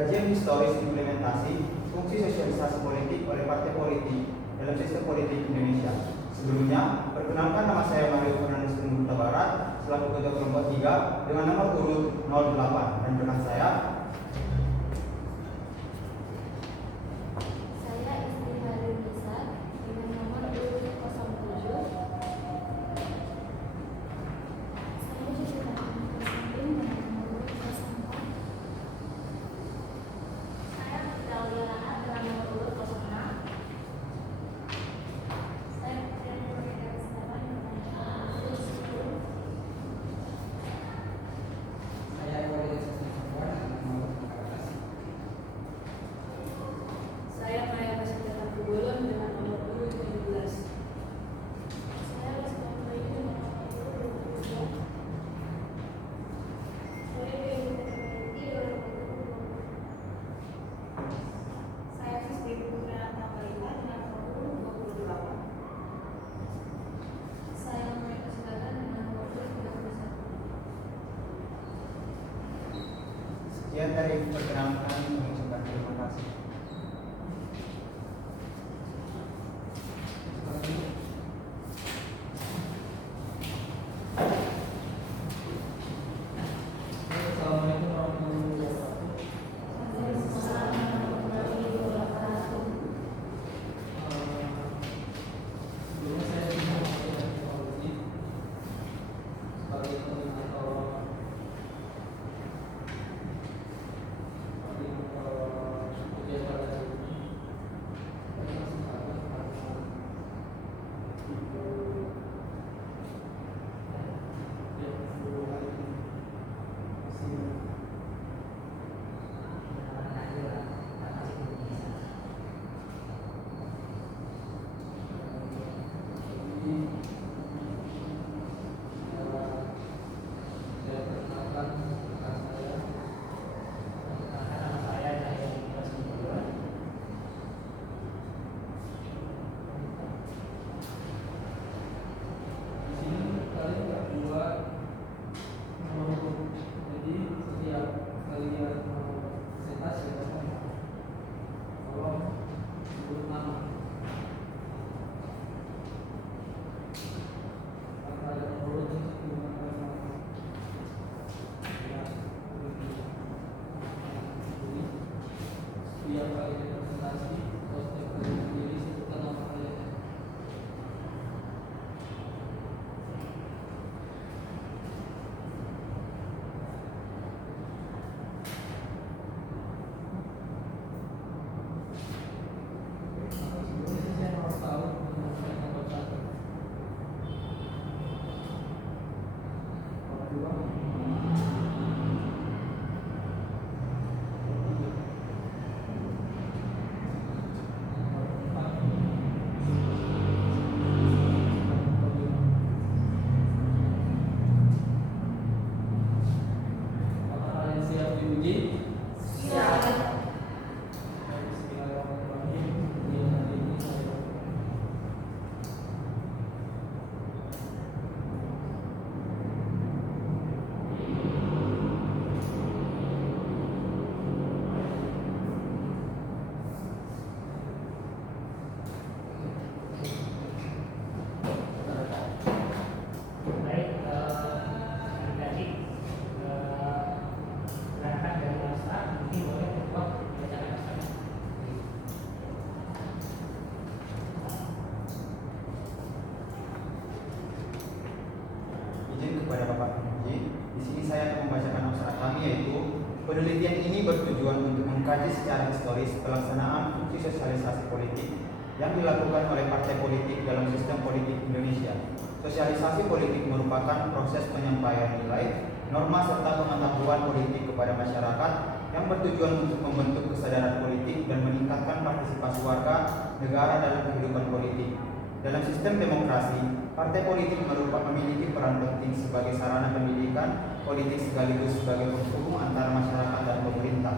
Kajian historis implementasi fungsi sosialisasi politik oleh partai politik dalam sistem politik Indonesia. Sebelumnya, perkenalkan nama saya Mario Fernandes Huta Barat selaku Ketua Kelompok 3 dengan nomor urut 08 dan rekan saya sekian dari perkenalan kami. Mengucapkan terima kasih. Assalamualaikum warahmatullahi wabarakatuh. Sebelumnya saya ingin mengintroduksi sebagai koordinator kegiatan hari ini. Kepada Bapak Penguji, di sini saya akan membacakan abstrak kami, yaitu penelitian ini bertujuan untuk mengkaji secara historis pelaksanaan fungsi sosialisasi politik yang dilakukan oleh partai politik dalam sistem politik Indonesia. Sosialisasi politik merupakan proses penyampaian nilai, norma serta pengetahuan politik kepada masyarakat yang bertujuan untuk membentuk kesadaran politik dan meningkatkan partisipasi warga negara dalam kehidupan politik. Dalam sistem demokrasi, partai politik memiliki peran penting sebagai sarana pendidikan politik sekaligus sebagai penghubung antara masyarakat dan pemerintah.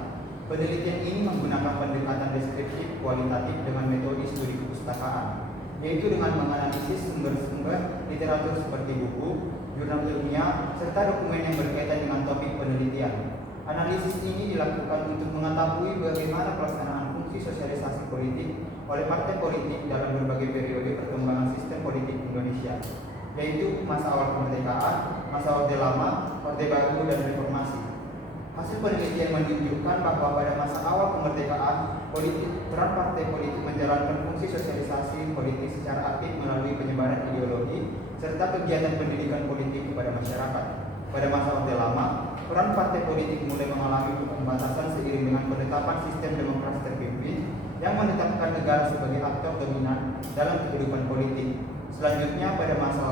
Penelitian ini menggunakan pendekatan deskriptif kualitatif dengan metode studi kepustakaan, yaitu dengan menganalisis sumber-sumber literatur seperti buku, jurnal ilmiah, serta dokumen yang berkaitan dengan topik penelitian. Analisis ini dilakukan untuk mengetahui bagaimana pelaksanaan fungsi sosialisasi politik oleh partai politik dalam berbagai periode perkembangan sistem politik Indonesia, yaitu masa awal kemerdekaan, masa Orde Lama, Orde Baru, dan Reformasi. Hasil penelitian menunjukkan bahwa pada masa awal kemerdekaan, peran partai politik menjalankan fungsi sosialisasi politik secara aktif melalui penyebaran ideologi serta kegiatan pendidikan politik kepada masyarakat. Pada masa Orde Lama, peran partai politik mulai mengalami pembatasan seiring dengan penetapan sistem demokrasi terpimpin yang menetapkan negara sebagai aktor dominan dalam kehidupan politik. Selanjutnya, pada masa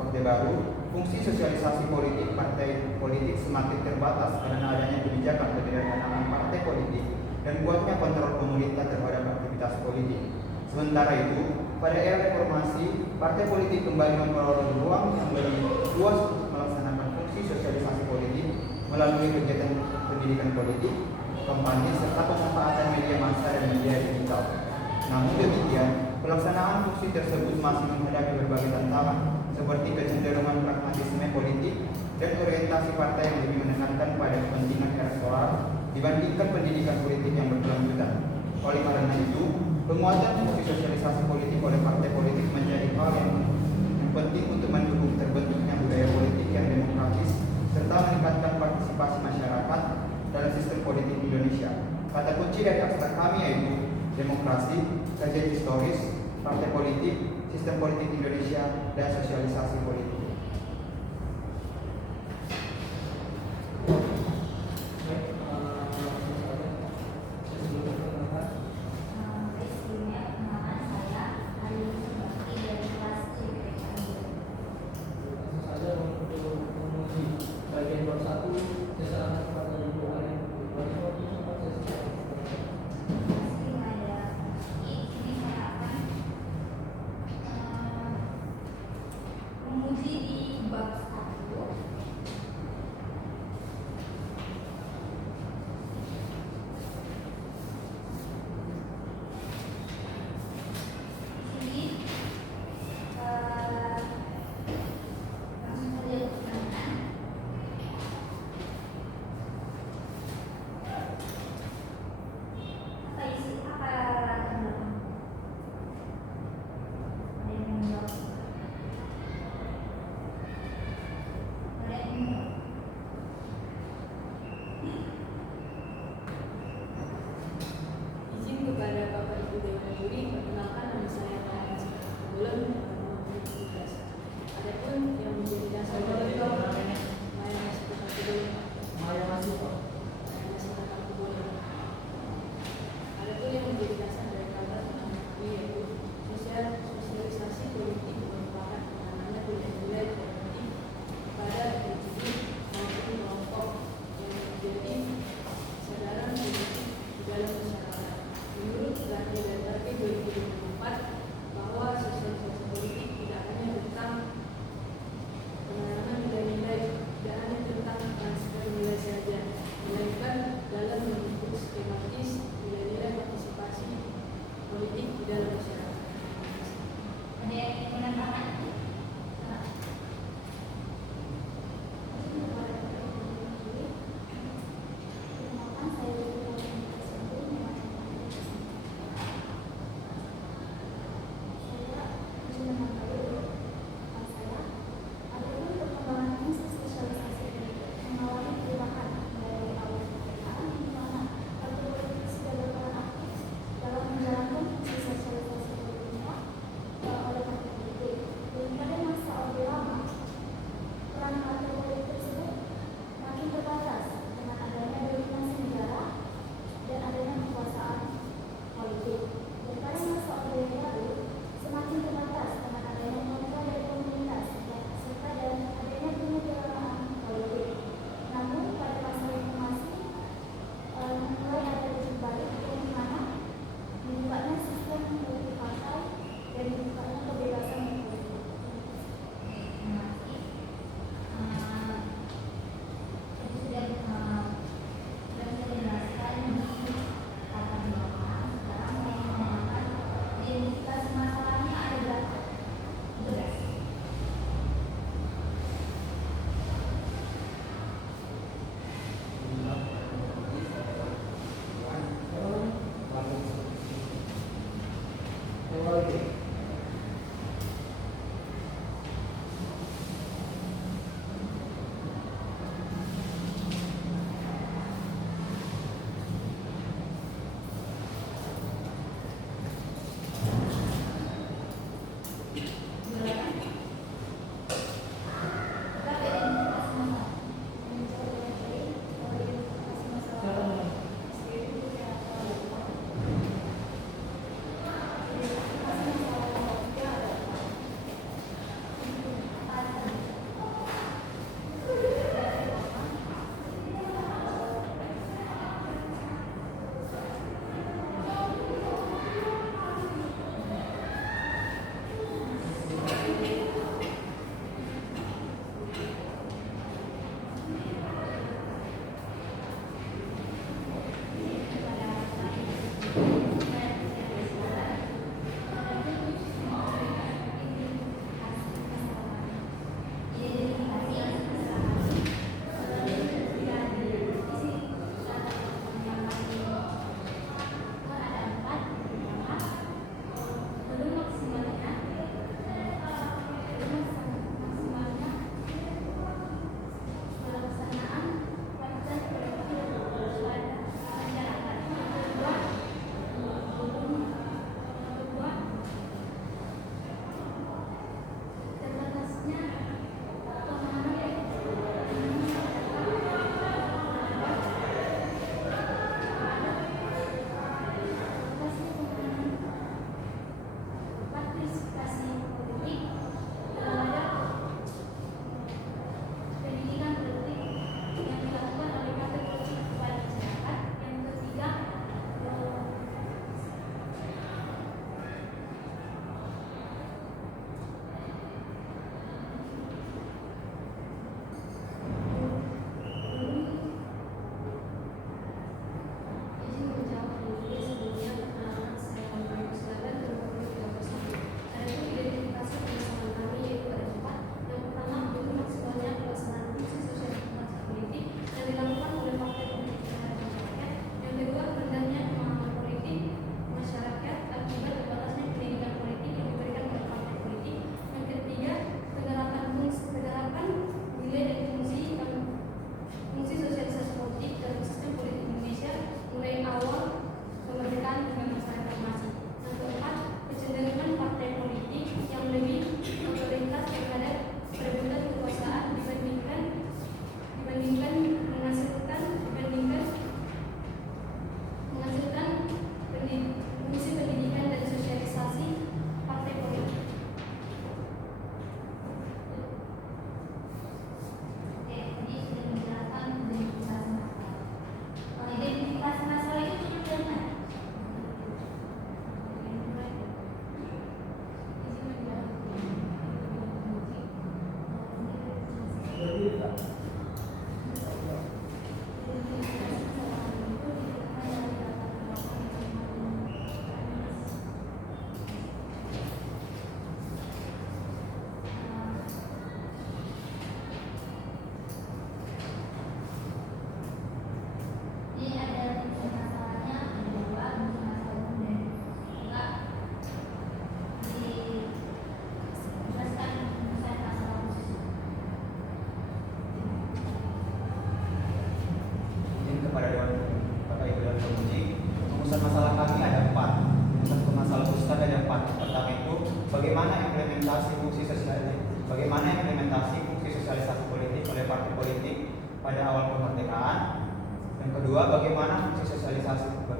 Orde Baru, fungsi sosialisasi politik partai politik semakin terbatas karena adanya kebijakan penyederhanaan partai politik dan kuatnya kontrol pemerintah terhadap aktivitas politik. Sementara itu, pada era reformasi, partai politik kembali memperoleh ruang yang lebih luas untuk melaksanakan fungsi sosialisasi politik melalui kegiatan pendidikan politik, kampanye, serta pemanfaatan media massa dan media digital. Namun demikian, pelaksanaan fungsi tersebut masih menghadapi berbagai tantangan, seperti kecenderungan pragmatisme politik dan orientasi partai yang lebih menekankan pada kepentingan elektoral dibandingkan pendidikan politik yang berkelanjutan. Oleh karena itu, penguatan fungsi sosialisasi politik oleh partai politik menjadi hal yang penting untuk mendukung terbentuknya budaya politik yang demokratis serta meningkatkan partisipasi masyarakat dalam sistem politik Indonesia. Kata kunci dari abstrak kami yaitu demokrasi, kajian historis, partai politik, sistem politik Indonesia, dan sosialisasi politik.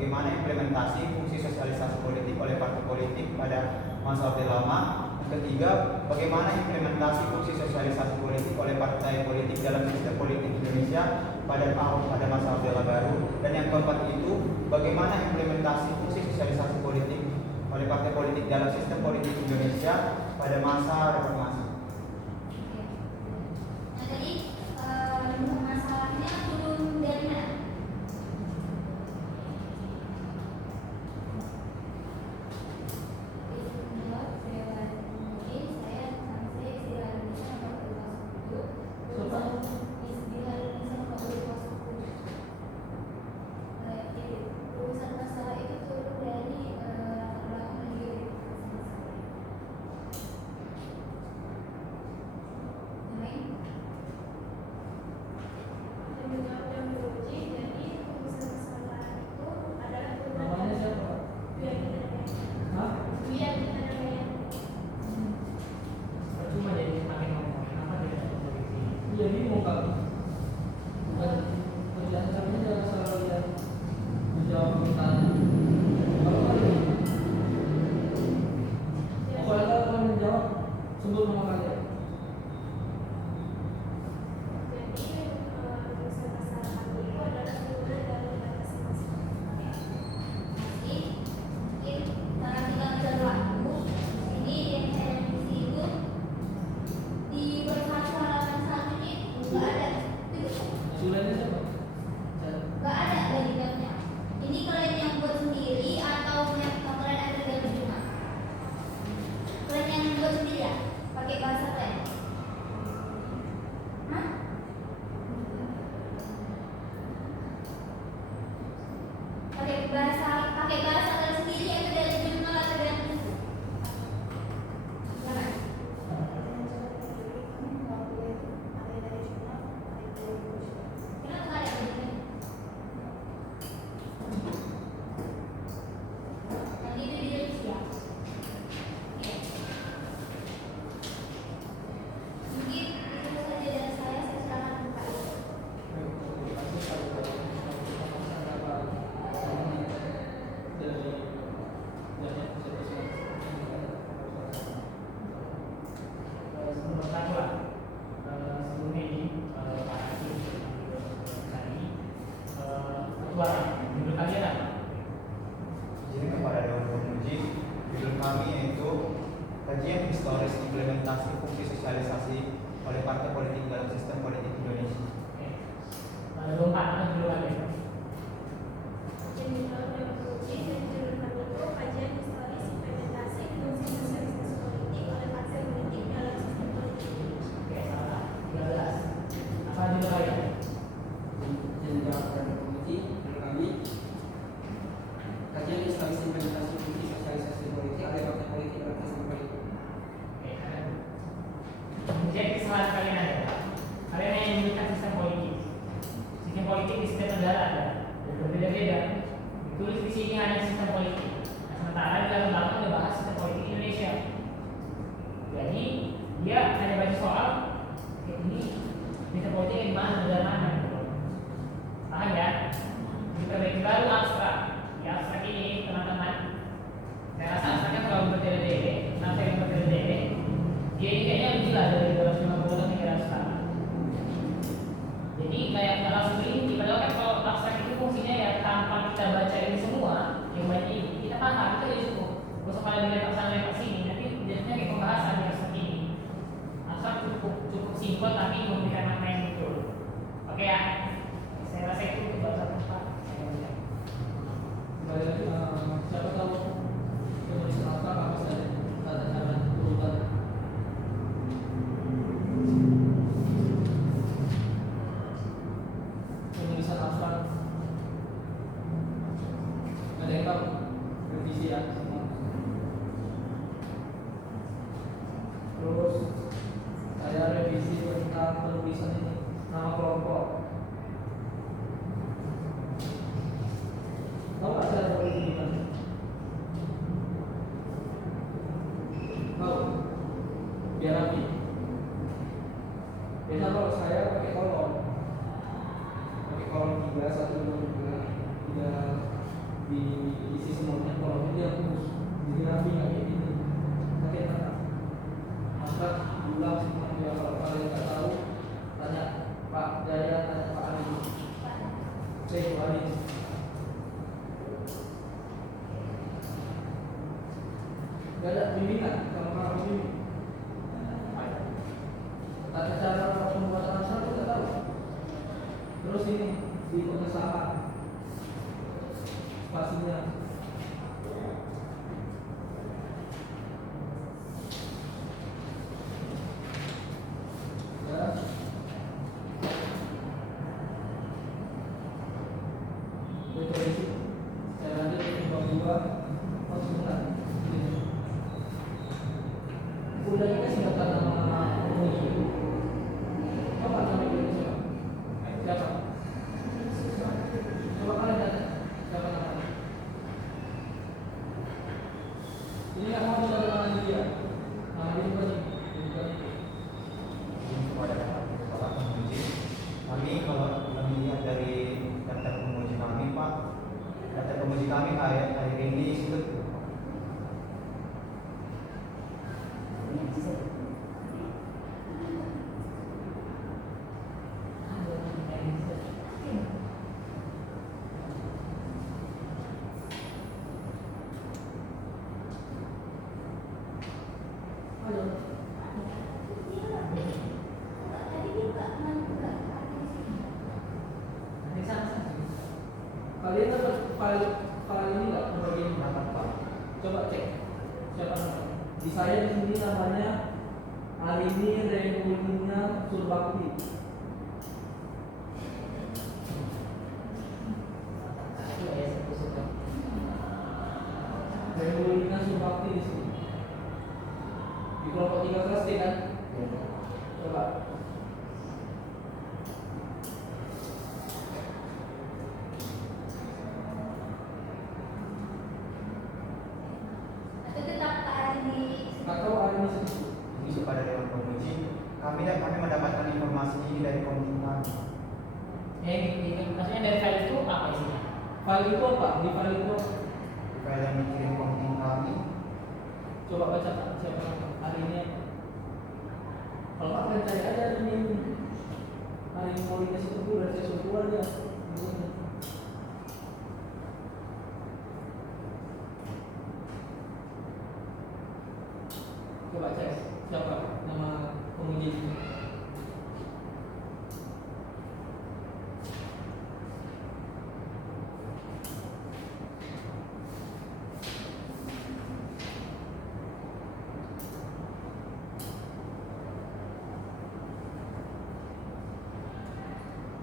Bagaimana implementasi fungsi sosialisasi politik oleh partai politik pada masa Orde Lama. Yang ketiga, bagaimana implementasi fungsi sosialisasi politik oleh partai politik dalam sistem politik Indonesia pada masa Orde Baru. Dan yang keempat itu, bagaimana implementasi fungsi sosialisasi politik oleh partai politik dalam sistem politik Indonesia pada masa reformasi. Nah, jadi masalahnya turun dari mana? suara. Judul kalian apa? Izin kepada Dewan Penguji, judul kami yaitu Kajian Historis Implementasi Fungsi Sosialisasi oleh Partai Politik dalam Sistem Politik Indonesia. Oke. Ada 24 apa judul kalian? Jadi kalau Dewan Penguji dan judul kami itu kajian historis implementasi fungsi sosialisasi politik oleh partai politik dalam sistem politik Indonesia. Oke, salah. 13. Apa judul kalian? Jenderal Penguji dan kami kajian historis implementasi fungsi sosialisasi politik oleh partai politik dalam sistem politik. Oke, ada. Jadi kesalahan kalian adalah kalian yang menyebutkan sistem politik. Sistem politik di setiap negara ada dan berbeda-beda. Ditulis di sini hanya sistem politik. Nah, sementara di dalam belakang ada bahas sistem politik Indonesia. Jadi dia hanya baca soal ini sistem politik yang di mana negara mana. Gitu. Paham ya? Diperbaiki baru abstrak. Di abstrak ini teman-teman, saya rasa abstraknya terlalu bertele-tele. Nanti yang bertele-tele, dia ini kayaknya lebih gila dari 250 tahun yang sekarang. Jadi kayak nggak langsung berhenti. Padahal kan kalau abstrak itu fungsinya ya tanpa kita baca ini semua, yang banyak ini kita paham itu ya cukup. Gak usah pada dilihat sana lewat sini. Nanti jadinya kayak pembahasan di abstrak ini. Abstrak cukup simpel tapi memberikan makna yang betul. Oke ya. Saya rasa itu untuk bahasa tempat. Kembali lagi, siapa tahu penulis abstrak apa saja tata cara urutan. Penulisan abstrak. Ada yang tahu? Revisi ya semua. Terus saya revisi tentang penulisan ini nama kelompok. Tahu nggak cara berbagi gimana? Tahu? Biar rapi. Biasa kalau saya pakai kolom 3, 1, 2, 3 diisi semuanya kolomnya dia hapus. Jadi rapi nggak kayak gini. Pakai kata. Maka ulang semuanya kalau kalian nggak tahu tanya Pak Jaya, tanya Pak Ali. Pak Ali. Gak ada bimbingan kalau mau bimbing. Tata cara pembuatan abstrak kita tahu. Terus ini di pengesahan spasinya. Ya. Itu isi. Saya lanjut ke bab 2 konsumen. Udah dikasih daftar nama penguji. Apa nama Indonesia? Siapa? Coba kalian tanya. Siapa namanya? Ini nggak mau bicara nama dia. Nama dia bukan ini. Bukan itu. Izin kepada Bapak Penguji, kami kalau melihat dari daftar penguji kami Pak, daftar penguji kami hari ini sudah Kalian dapat file ini nggak bagian berapa Pak? Coba cek siapa namanya. Di saya di sini namanya Arini Renulina Surbakti. Renulina Surbakti di sini. Di kelompok 3 kelas D kan? Coba. Atau tetap tak ada di Atau Arini sendiri. Ini kepada Dewan Penguji, kami mendapatkan informasi ini dari komite kami. Maksudnya dari file itu apa isinya? File itu apa? Di file itu apa? File yang dikirim komite kami, Coba baca Pak, siapa nama hari ini apa? Kalau Pak kalian cari aja hari ini. Hari ini mau dikasih tunggu dari saya suruh keluar dia. Bapak cek siapa nama penguji itu.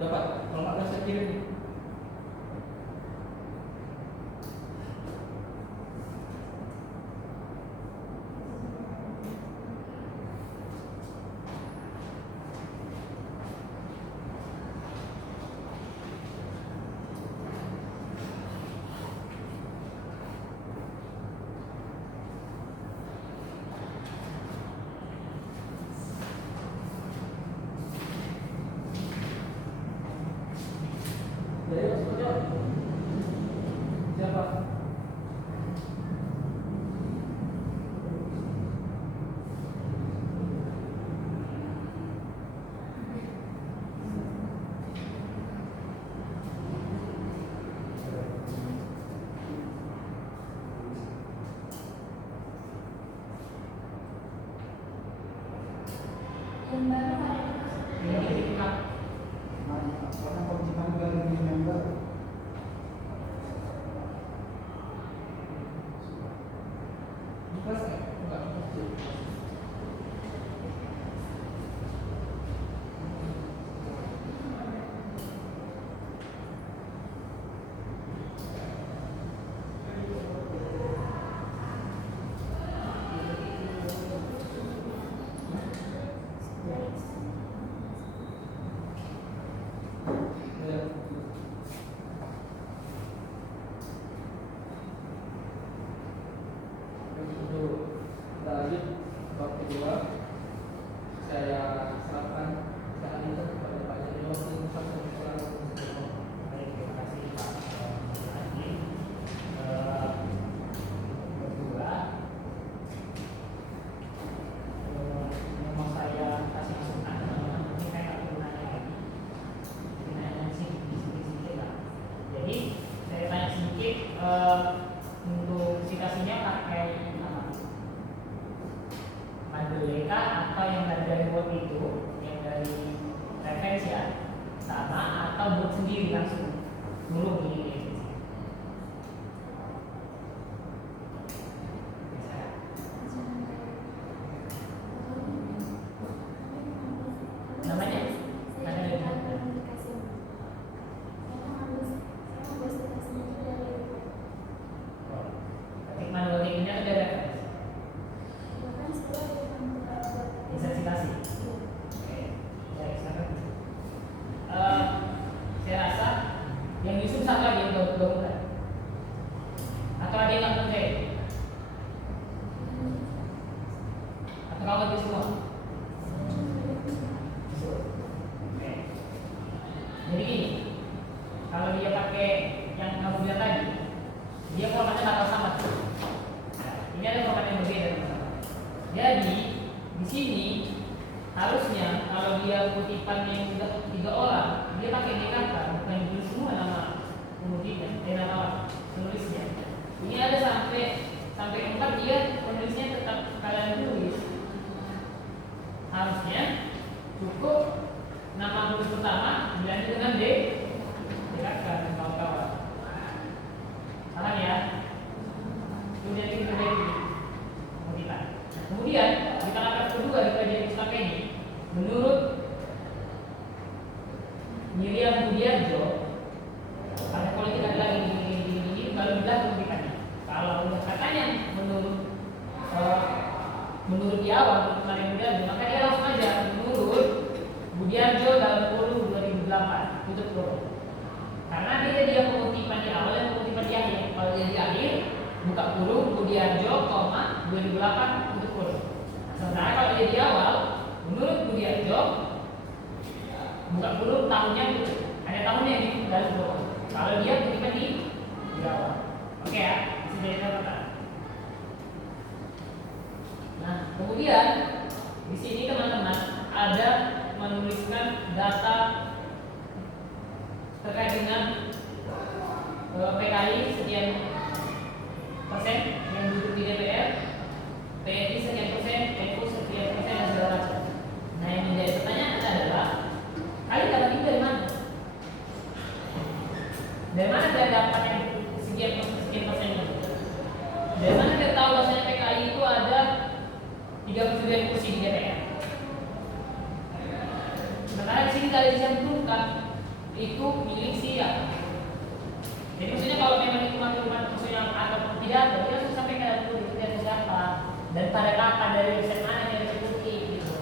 Dapat, kalau nggak saya kirim. Jadi maksudnya siapa? Yang baru ada Ini kita Karena kalau kita nggak ada member, Kelas enggak? Ya. Untuk kita lanjut bab kedua, saya serahkan saat itu kepada Pak Jadi waktu satu kurang. Baik, terima kasih Pak Haji. Berdua, mau saya kasih masukan, ini saya nggak perlu nanya lagi. Ini nanya sedikit lah. Jadi saya tanya sedikit untuk citasinya pakai apa? Mandalika atau yang dari web itu, yang dari referensi ya, sama atau buat sendiri langsung dulu begini. Namanya? Ada di mana? Ketik manual ini ada referensi. Bisa citasi. Oke, baik, silakan. Saya rasa yang Yusuf satu lagi yang bukan. Atau ada yang nggak percaya? Atau kamu itu semua? Oke. Jadi gini, kalau dia pakai yang kamu bilang tadi, dia formatnya bakal sama. Nah, ini ada format yang berbeda. Jadi di sini harusnya kalau dia kutipan yang tiga orang, dia pakai DKK, bukan ditulis semua nama pengutipnya, nama penulisnya. Ini ada sampai 4 dia penulisnya tetap kalian tulis. Harusnya cukup nama penulis pertama dilanjut dengan DKK dan kawan-kawan. Paham ya? Kemudian kita perbaiki pengutipan. Kemudian di paragraf kedua di kajian pustaka ini, menurut Miriam Budiarjo, partai politik adalah ini kalau bilang pengutipannya. Kalau udah katanya menurut di awal Miriam Budiarjo, maka dia langsung aja menurut Budiarjo dalam kurung 2008 tutup kurung. Karena dia pengutipan di awal dan pengutipan di akhir. Kalau dia di akhir buka kurung Budiarjo, 2008 tutup kurung. Sementara kalau dia di awal, menurut Budiarjo buka kurung tahunnya tutup. Ada tahunnya yang di dalam kurung. Kalau dia pengutipan di awal. Oke ya, bisa jadi catatan. Nah, kemudian di sini teman-teman ada menuliskan data terkait dengan PKI sekian persen yang duduk di DPR, PNI sekian persen, sudah dapat yang sekian persen itu? Dari mana kita tahu bahwasanya PKI itu ada 39 kursi di DPR? Sementara di sini kalian cantumkan itu milik siapa? Jadi maksudnya kalau memang itu maksudnya ataupun pidato, dia harus sampaikan dulu itu dari siapa dan pada kapan, dari website mana yang dikutip gitu.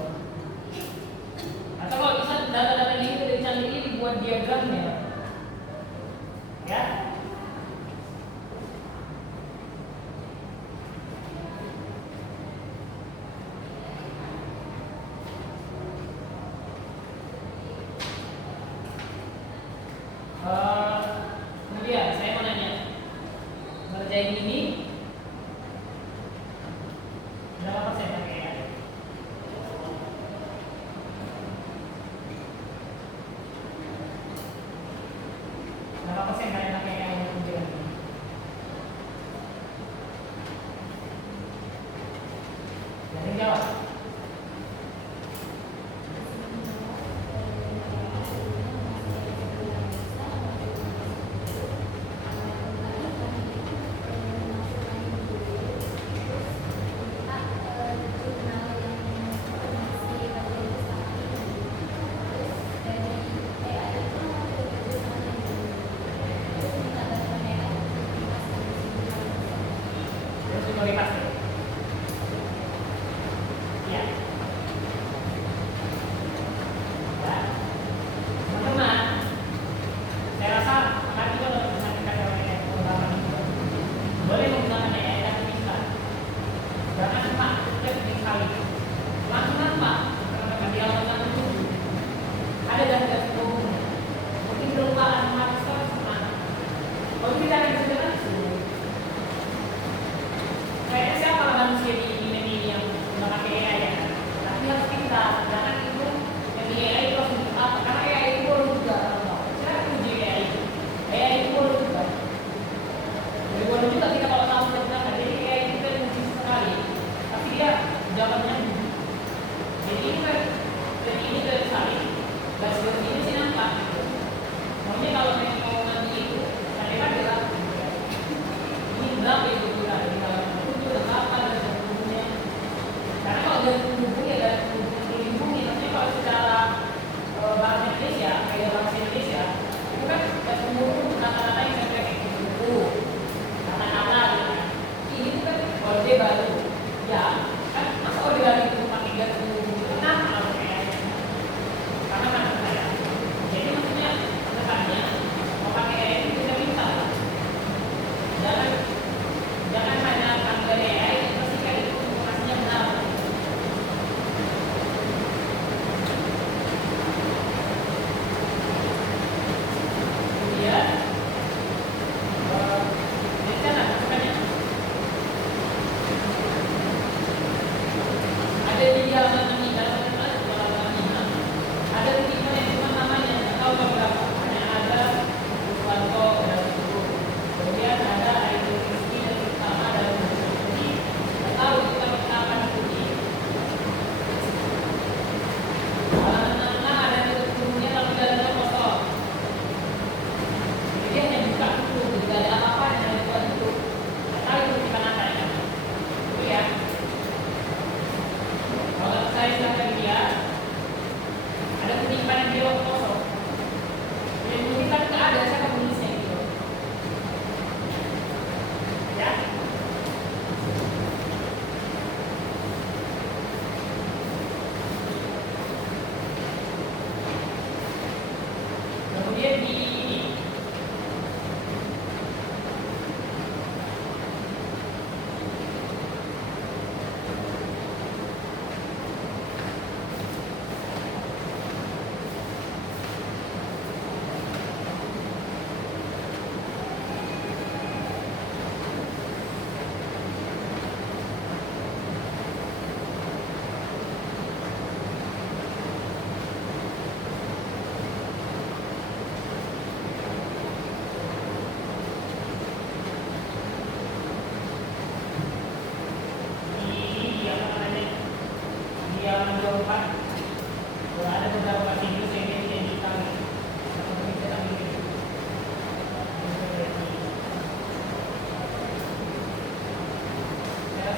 Atau kalau bisa data-data ini dari channel ini dibuat diagramnya, ya. Kemudian saya mau nanya, ngerjain ini berapa persen pakai AI? Berapa persen kalian pakai AI untuk kerjaan ini? Jadi jawab. Terus prioritas. Ya. Ya. Teman-teman, saya rasa akan juga kalau disampaikan oleh pengalaman itu boleh menggunakan AI dan bisa. Jangan cuma teknik sekali. Langsung nampak karena di halaman 7 ada daftar umum. Mungkin berupa animasi semana. Kalau kita akan bisa langsung. Kayaknya siapa manusia di ini yang memakai AI ya? Tapi harus kita, jangan itu yang di AI itu langsung apa? Karena AI itu baru juga. Saya uji AI itu. AI itu baru juga. Jadi baru juga kita kalau tahu tentang jadi AI itu kan uji sekali. Tapi dia jawabannya jadi ini dari sekali. Gas ini sih nampak. Maunya kalau mau mandi itu, kadang-kadang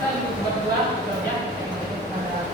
lagi berdua kerja yang pada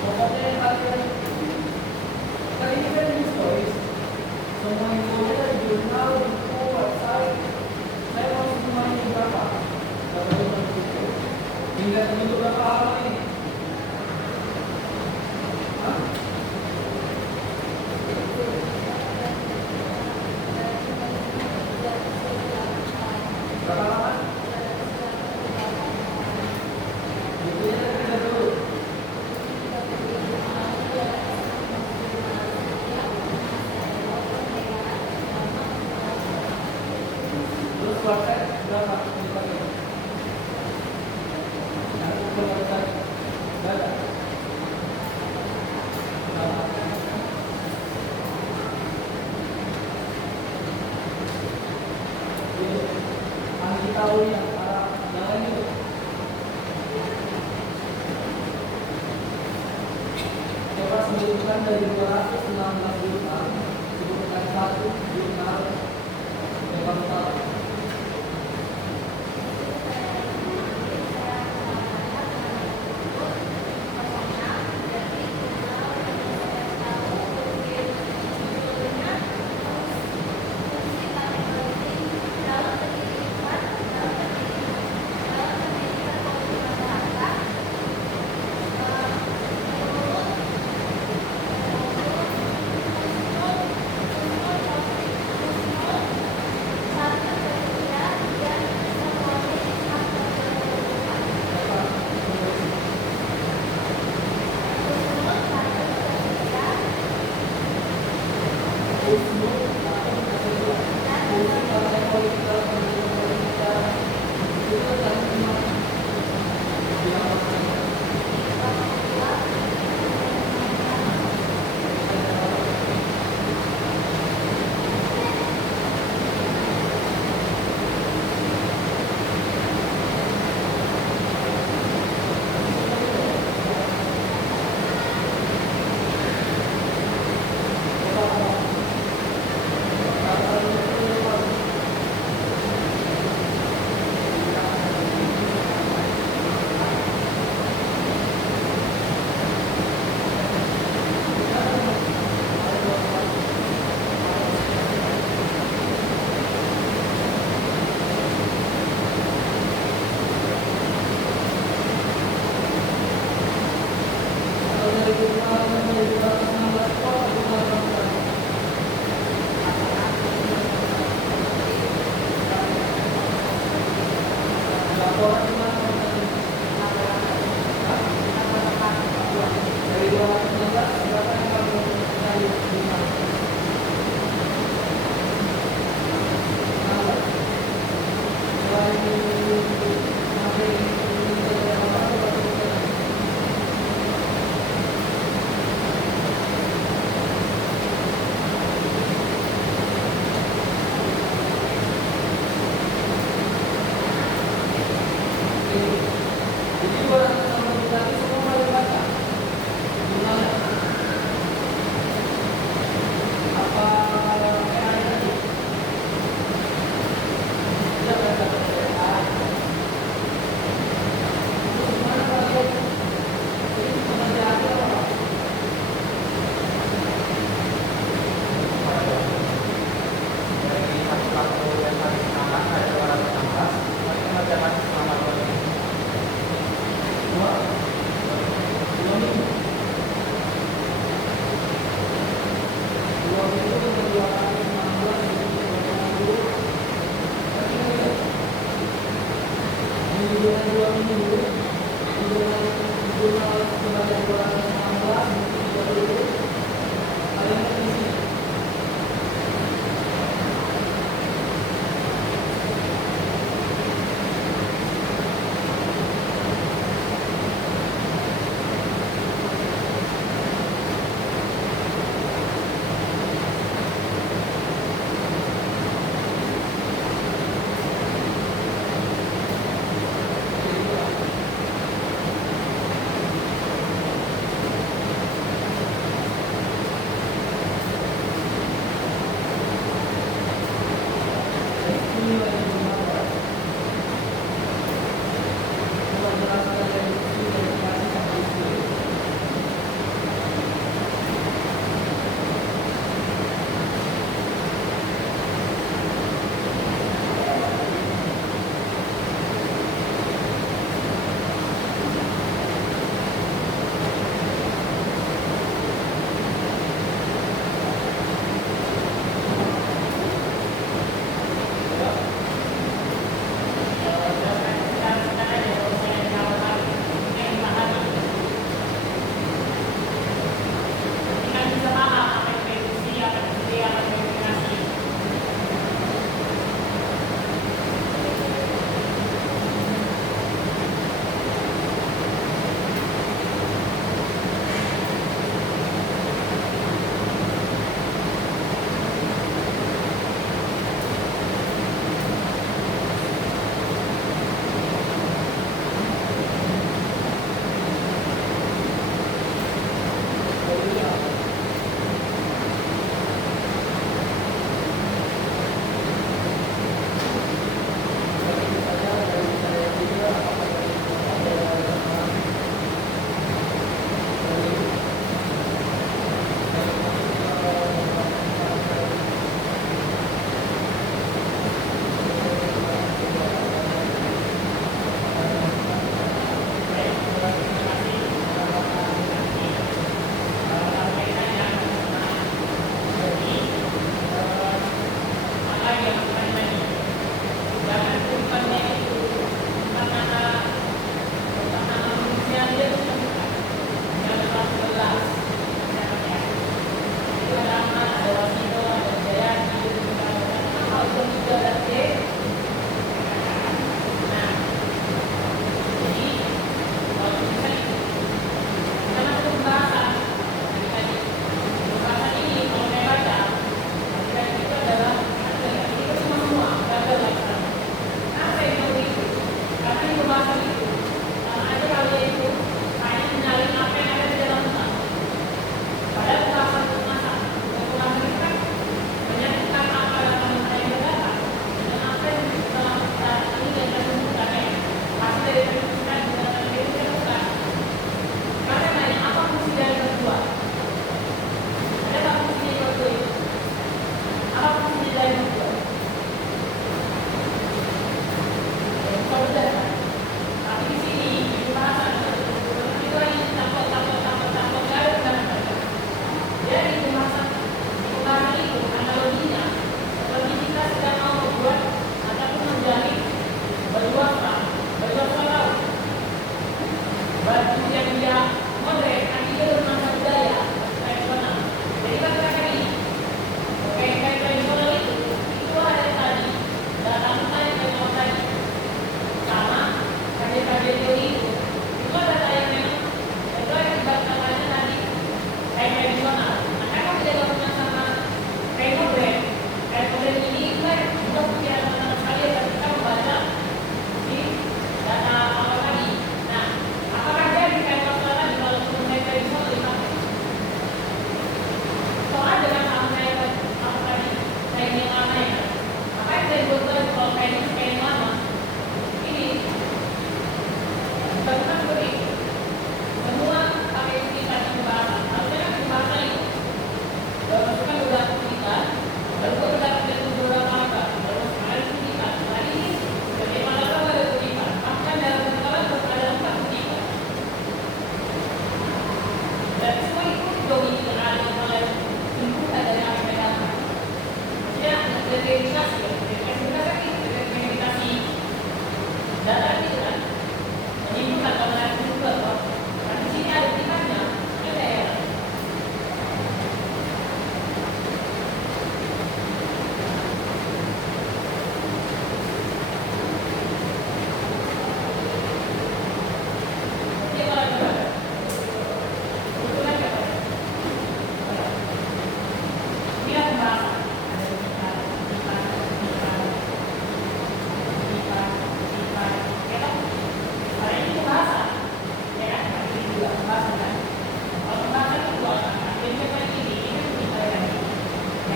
Pokoknya yang kalian ini kan semua infonya dari jurnal, buku, website. Saya mau semuanya berapa? Berapa jurnal buku? Hingga terbentuk berapa halaman ini? Hah? Berapa halaman? Bukunya kita dulu. Terus website berapa? Yang buku website berapa? Kami tahu yang lain itu. Coba sebutkan dari 216 jurnal, sebutkan satu jurnal yang kamu tahu.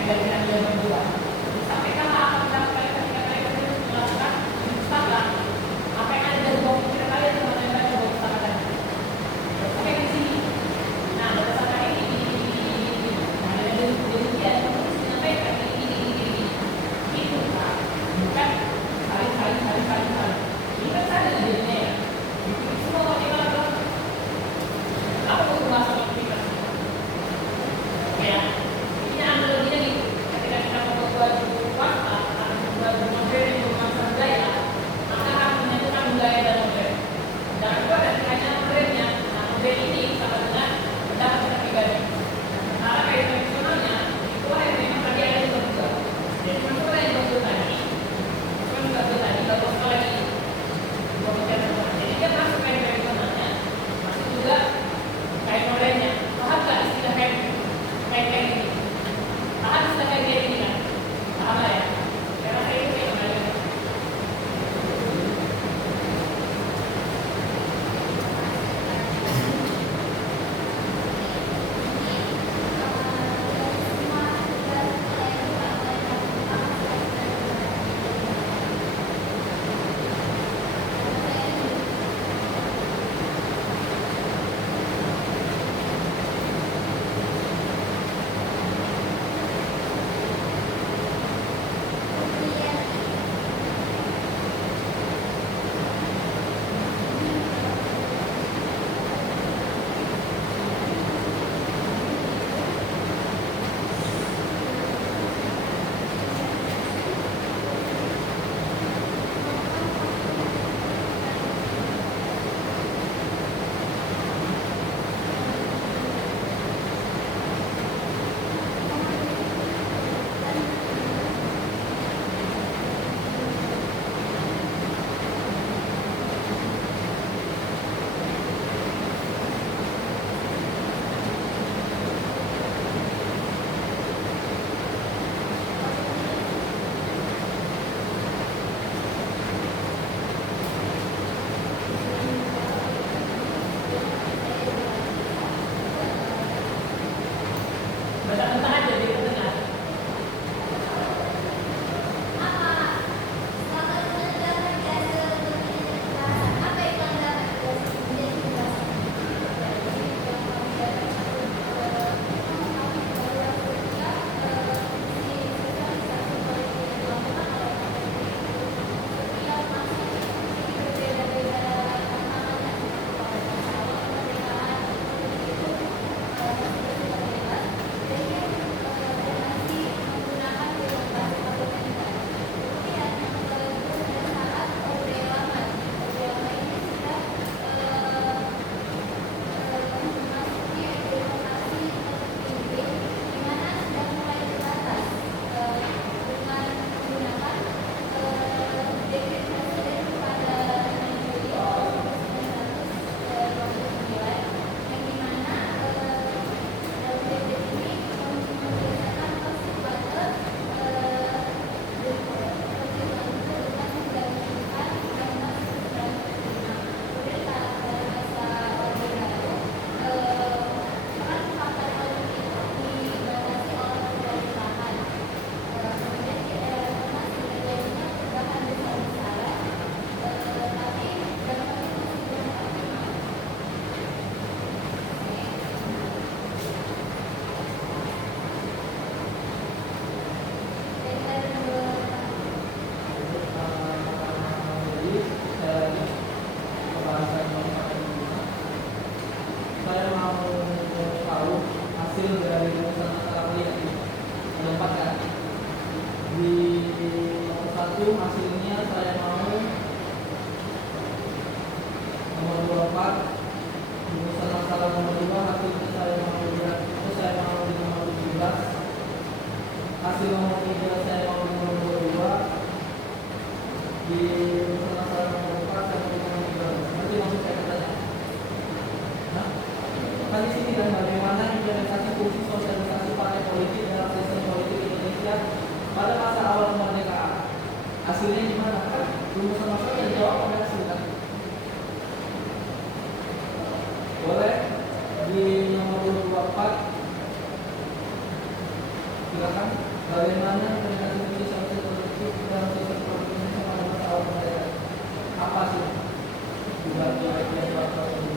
dari kita berdua. Disampaikan apa yang ketika kalian melakukan kesepakatan, apa yang ada dari bawah pikiran kalian sama yang ada di bawah kesepakatan. Sampai di sini. Nah, berdasarkan ini, nah dari demikian kamu harus menyampaikan ini. Itu kan, bukan kali. Ini kan ada jadinya ya. Itu semua pakai kalau apa untuk bahasa kita? Oke ya. Ini analoginya gitu. Ketika kita membuat swasta atau membuat modern yang berbangsa budaya, maka harus menyatukan budaya dan modern. Jangan lupa dan hanya modernnya. Nah, modern ini sama dengan pendapat kita pribadi. Sementara kayak tradisionalnya itu yang memang tadi ada di juga. Jadi masuk ke yang betul tadi. Kan juga betul tadi kalau sekolah ini dua modern. Jadi dia masuk ke yang tradisionalnya, masuk juga kayak modernnya. Paham nggak istilah kayak ini? Paham istilah kayak ini kan? Paham lah ya? Saya rasa itu kayak gimana? Bentar-bentar aja di tengah. Saya mau tahu hasil dari rumusan masalah kuliah ini. Ada 4 kan? Di nomor 1 hasilnya saya mau nomor 24. Rumusan masalah nomor 2 hasilnya saya mau di nomor 17. Hasil nomor 3 saya mau di nomor 22. Di rumusan masalah nomor 4 saya mau di nomor 13. Nanti maksud saya katanya. Di sini dan bagaimana implementasi fungsi sosialisasi partai politik dalam sistem politik Indonesia pada masa awal kemerdekaan. Hasilnya gimana? Kan rumusan masalah yang jawab ada hasil kan? Boleh di nomor 24 silakan. Bagaimana implementasi fungsi sosial politik dalam sistem politik Indonesia pada masa awal kemerdekaan? Apa sih? Juga kira-kira apa ini?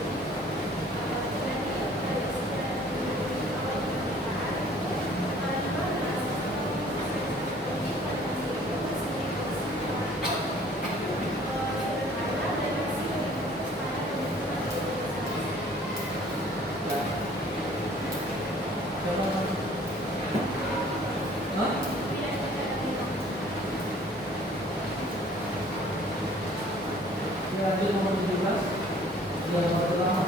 Ya. Coba. Hah? Ya, dia nomor 17. Dia nomor pertama.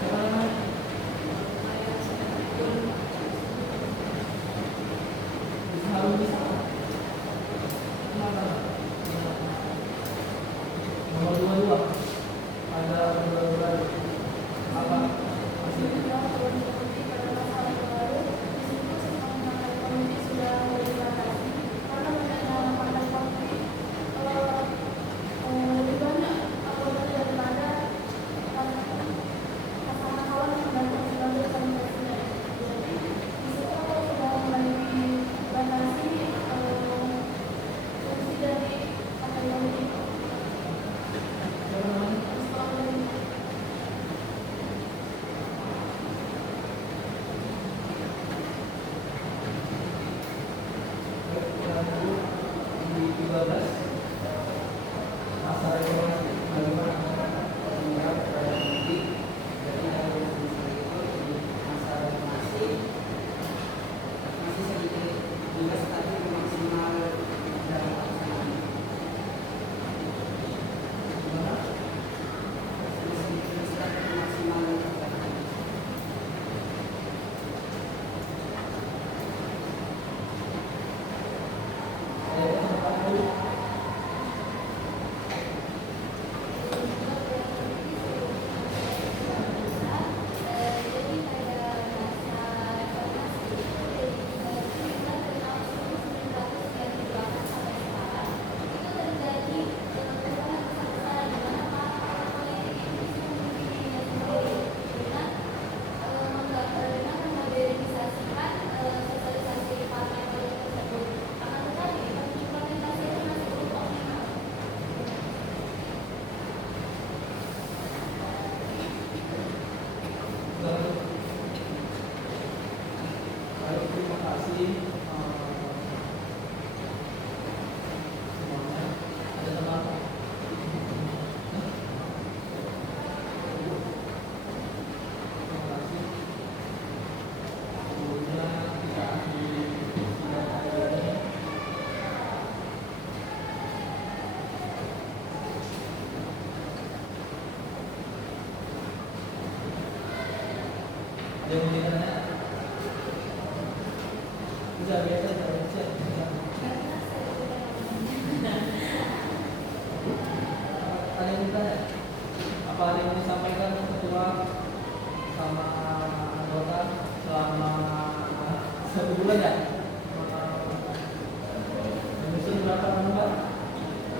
Coba namanya. Bisa harus bisa. Mana? Nomor 22. Ada dua apa? Masih. Coba namanya. Kita dulu di 13. Masa reformasi. Bagaimana melihat keadaan politik? Jadi dari itu di masa reformasi masih sedikit tugas tapi maksimal dalam pelaksanaan. Gimana? Masih sedikit tugas tapi maksimal dalam pelaksanaan. Saya sempat dulu. Baik, terima kasih semuanya. Ada teman? Terima kasih. Kemudian kita akhiri sidang hari ini. Ada yang mau ditanya? Bisa biasa bisa. Ada yang ditanya? Apa ada yang disampaikan ketua sama anggota selama 1 bulan ya? Menyusun berapa lembar?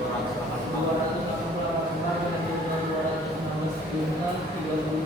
288 lembar dengan jumlah 216 jumlah 30